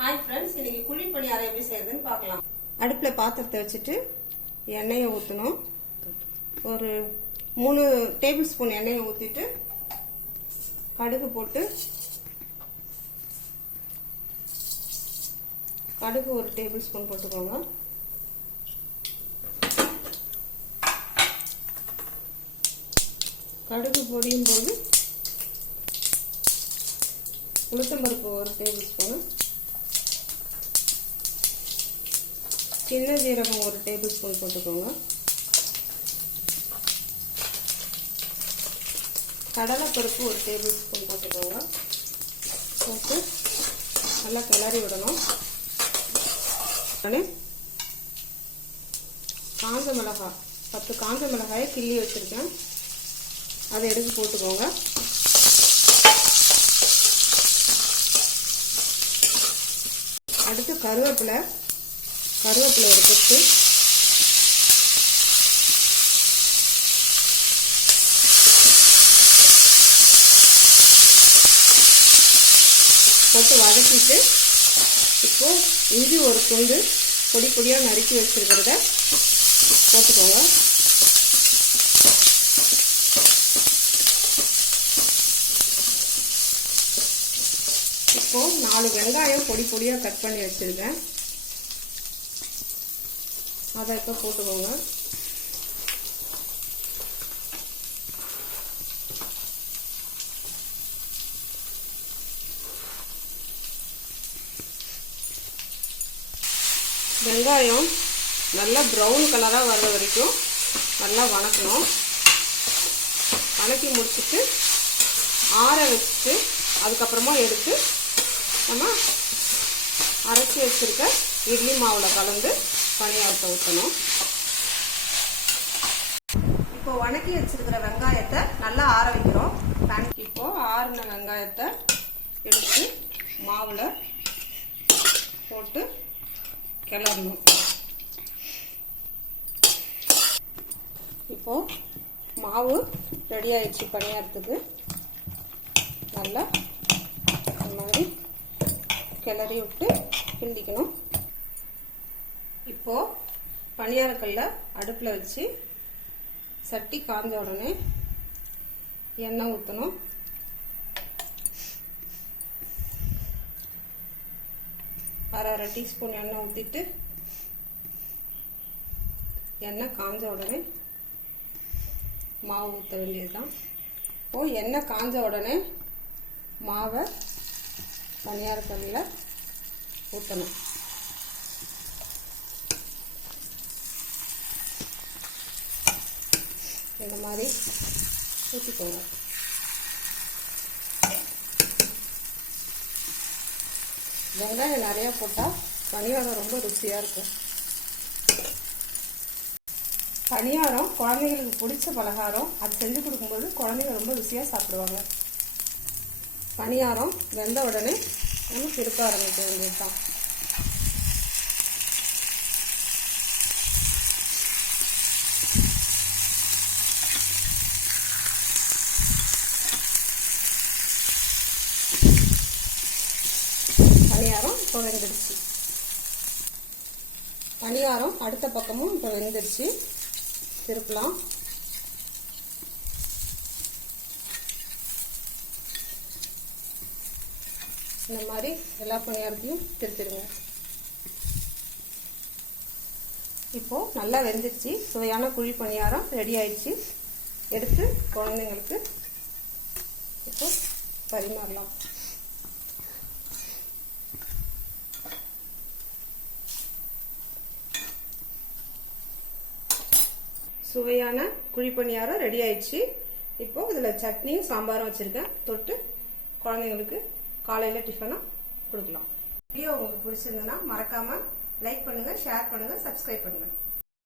Hi friends, இன்னைக்கு குழி பணியாரம் எப்படி செய்யறதுன்னு பார்க்கலாம். அடுப்புல பாத்திரத்தை வச்சுட்டு எண்ணெயை ஊற்றணும். ஒரு 3 டேபிள் ஸ்பூன் எண்ணெயை ஊற்றிட்டு கடுகு போட்டு, கடுகு 1 டேபிள் ஸ்பூன் போட்டுக்கோங்க. கடுகு பொரியும் போது உளுத்தம்பருப்பு 1 டேபிள் ஸ்பூன், சின்ன ஜீரகம் 1 டேபிள் ஸ்பூன் போட்டுக்கோங்க. கடலைப்பருப்பு 1 டேபிள் ஸ்பூன் போட்டுக்கோங்க. போட்டு நல்லா கிளறி விடணும். காஞ்ச மிளகாய் 10 காஞ்ச மிளகாயை கிள்ளி வச்சிருக்கேன், அதை எடுத்து போட்டுக்கோங்க. அடுத்து கருவேப்பிலை ஒரு கொத்து, போட்டு வதக்கிட்டு இப்போ இஞ்சி 1 துண்டு பொடி பொடியாக நறுக்கி வச்சிருக்கிறத போட்டுக்கோங்க. இப்போ 4 வெங்காயம் பொடி பொடியாக கட் பண்ணி வச்சிருக்கேன், அதை இப்போ போட்டுக்கோங்க. வெங்காயம் நல்லா ப்ரௌன் கலராக வர்ற வரைக்கும் நல்லா வணக்கணும். வணக்கி முடிச்சுட்டு ஆற வச்சுட்டு அதுக்கப்புறமா எடுத்து நம்ம அரைச்சி வச்சிருக்க இட்லி மாவில் கலந்து பணியாரத்தை ஊற்றணும். இப்போ வணக்கி வச்சிருக்கிற வெங்காயத்தை நல்லா ஆற வைக்கிறோம். இப்போ ஆறின வெங்காயத்தை எடுத்து மாவில் போட்டு கிளறணும். இப்போ மாவு ரெடி ஆயிடுச்சு பணியாரத்துக்கு. நல்லா இந்த மாதிரி கிளறி விட்டு கிண்டிக்கணும். இப்போ பணியாரக்கல்ல அடுப்பில் வச்சு சட்டி காஞ்ச உடனே எண்ணெய் ஊற்றணும். அரை டீஸ்பூன் எண்ணெய் ஊற்றிட்டு எண்ணெய் காஞ்ச உடனே மாவு ஊற்ற வேண்டியதுதான். இப்போ எண்ணெய் காஞ்ச உடனே மாவை பணியாரக்கல்லில் ஊற்றணும். இந்த மாதிரி ஊற்றிக்கோங்க. வெங்காயம் நிறையா போட்டால் பணியாரம் ரொம்ப ருசியாக இருக்கும். பணியாரம் குழந்தைங்களுக்கு பிடிச்ச பலகாரம். அது செஞ்சு கொடுக்கும்போது குழந்தைங்க ரொம்ப ருசியாக சாப்பிடுவாங்க. பணியாரம் வெந்த உடனே நம்ம திருப்ப ஆரம்பிக்க வேண்டியது தான். பணியாரம் இப்போ வெந்துடுச்சு. பணியாரம் அடுத்த பக்கமும் இப்போ வெந்துடுச்சு. திருப்பலாம். இந்த மாதிரி எல்லா பணியாரத்தையும் திருத்திடுங்க. இப்போ நல்லா வெந்துடுச்சு. சுவையான குழி பணியாரம் ரெடி ஆயிடுச்சு. எடுத்து குழந்தைங்களுக்கு இப்போ பரிமாறலாம். சுவையான குழி பணியாரம் ரெடி ஆயிடுச்சு. இப்போ இதுல சட்னியும் சாம்பாரும் வச்சிருக்கேன். தொட்டு குழந்தைங்களுக்கு காலையில டிஃபனா கொடுக்கலாம். வீடியோ உங்களுக்கு பிடிச்சிருந்ததுன்னா மறக்காம லைக் பண்ணுங்க, ஷேர் பண்ணுங்க, சப்ஸ்கிரைப் பண்ணுங்க.